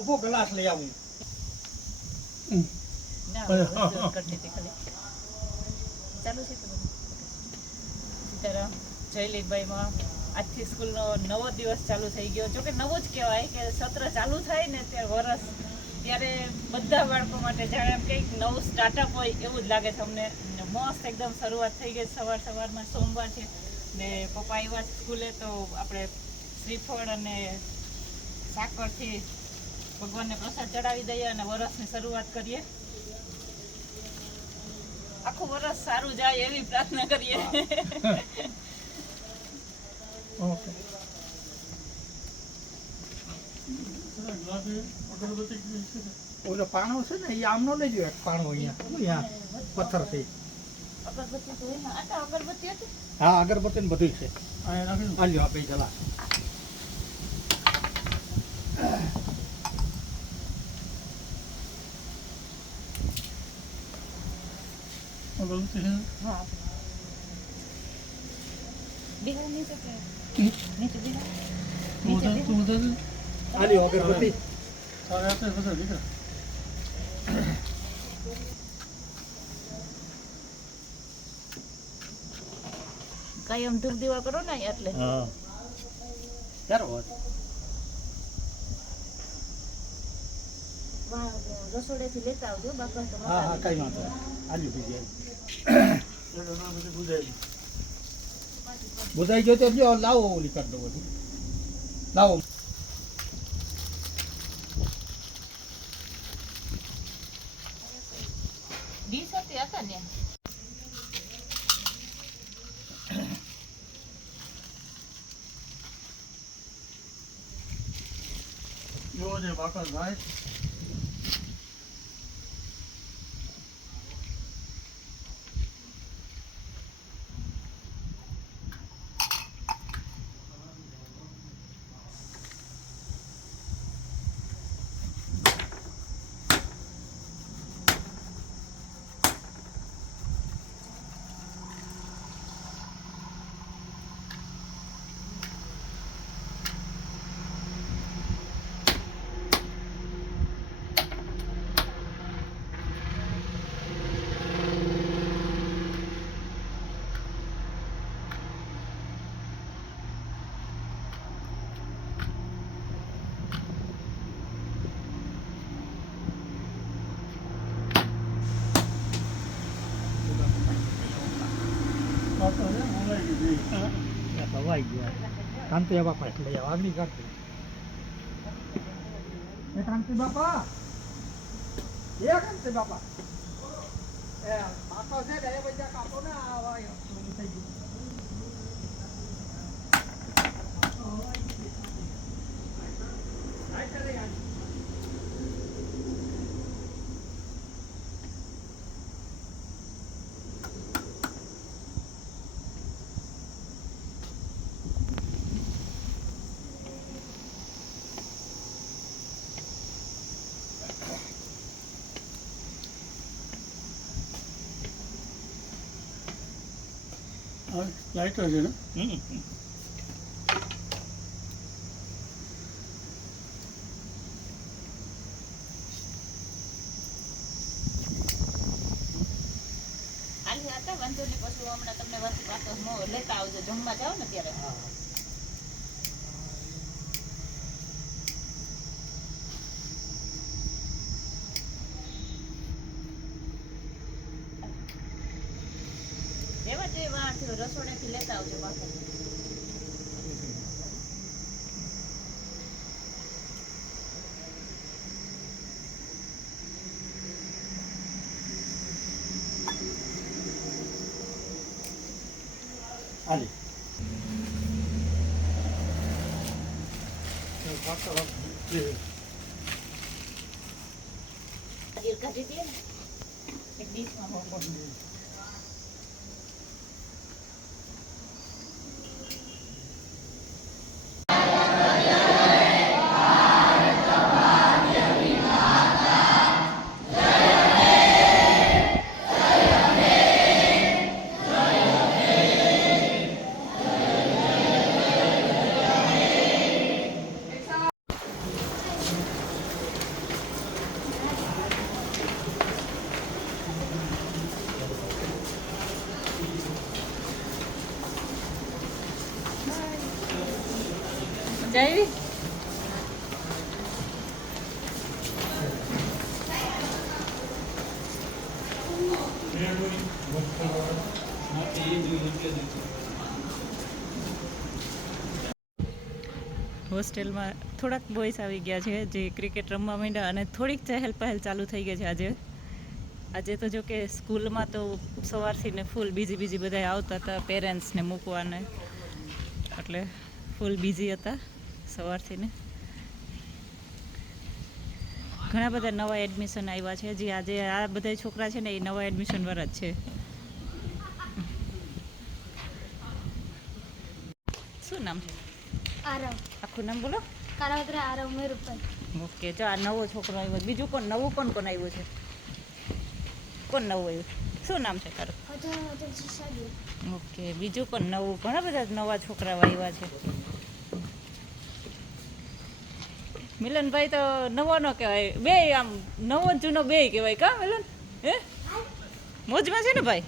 ઉભો ગ્લાસ લઈ આવું. ચાલુ છે સીતારામ જયલીભાઈમાં આજથી સ્કૂલનો નવો દિવસ ચાલુ થઈ ગયો. જોકે નવો જ કહેવાય કે સત્ર ચાલુ થાય ને ત્યારે વરસ ત્યારે બધા બાળકો માટે જાણે એમ કંઈક નવું સ્ટાર્ટઅપ હોય એવું જ લાગે છે અમને. મસ્ત એકદમ શરૂઆત થઈ ગઈ સવારમાં. સોમવાર છે ને પપ્પા આવ્યા સ્કૂલે તો આપણે શ્રીફળ અને સાકરથી ભગવાનને પ્રસાદ ચડાવી દઈએ અને વરસની શરૂઆત કરીએ. આખું વરસ સારું જાય એવી પ્રાર્થના કરીએ. ઓકે. ઓલો પાણો છે ને એ આમ નો લેજો. એક પાણો અહીંયા પથ્થરથી. અગરબત્તી તો હોય ને. આ અગરબત્તી હતી. હા, અગરબત્તી ને બધું છે. હાલ્યો આપી ચલા. હા. બિહાર નીચે કે નીચે બિહાર. હાલ્યો અગરબત્તી. કાયમ ધૂપ દીવા કરો ને એટલે. હા. ચાલો વાત. રસોડેથી લેતા આવજો બાપા. હા હા, કઈ વાંધો નહીં. હાલ્યો બીજી બુધાઈ ગયો તો જો લાવો ઓલી કરી દો બધું. લાવો. ડીશ હતી હતા ને. જો છે બાપા ભાઈ. હવાઈ ગયા. કાંતિ બાપા એટલે આગળ કાઢી. કાંતિ બાપા. કાંતિ બાપા. બાપા છે ને એ બધા કાપો ને આ થઈ ગયું. લાઈટર છે ને. વાંધો નહીં. પછી હમણાં તમને વાતો લેતા આવજો જમવા જાઓ ને ત્યારે. એવા જે વાંચો રસોડેથી લેતા આવજો બાપા. હાલી. કાઢી દે ને એક ડીશમાં. મજા આવી? હોસ્ટેલમાં થોડાક બોયસ આવી ગયા છે જે ક્રિકેટ રમવા માંડ્યા અને થોડીક ચહેલ પહેલ ચાલુ થઈ ગઈ છે આજે તો જો કે સ્કૂલમાં તો સવારથી ને ફૂલ બીજી બધા આવતા હતા પેરેન્ટ્સને મૂકવાને, એટલે ફૂલ બિઝી હતા સવારથી ને. ઘણા બધા નવા એડમિશન આવ્યા છે, જે આજે આ બધા છોકરા છે ને એ નવા એડમિશન વાળા જ છે. શું નામ છે? આરવ. આખું નામ બોલો. કારાવત્રા આરવ મેરુપર. ઓકે, જો આ નવો છોકરો આવ્યો. બીજું કોણ નવું કોણ આવ્યું છે? કોણ નવું આવ્યું? શું નામ છે તારું? ઓકે, બીજું કોણ નવું? ઘણા બધા નવા છોકરાઓ આવ્યા છે. મિલનભાઈ તો નવો ન કહેવાય, બે આમ નવો જૂનો બે કહેવાય. કા મિલન? હે મોજમાં છે ને ભાઈ?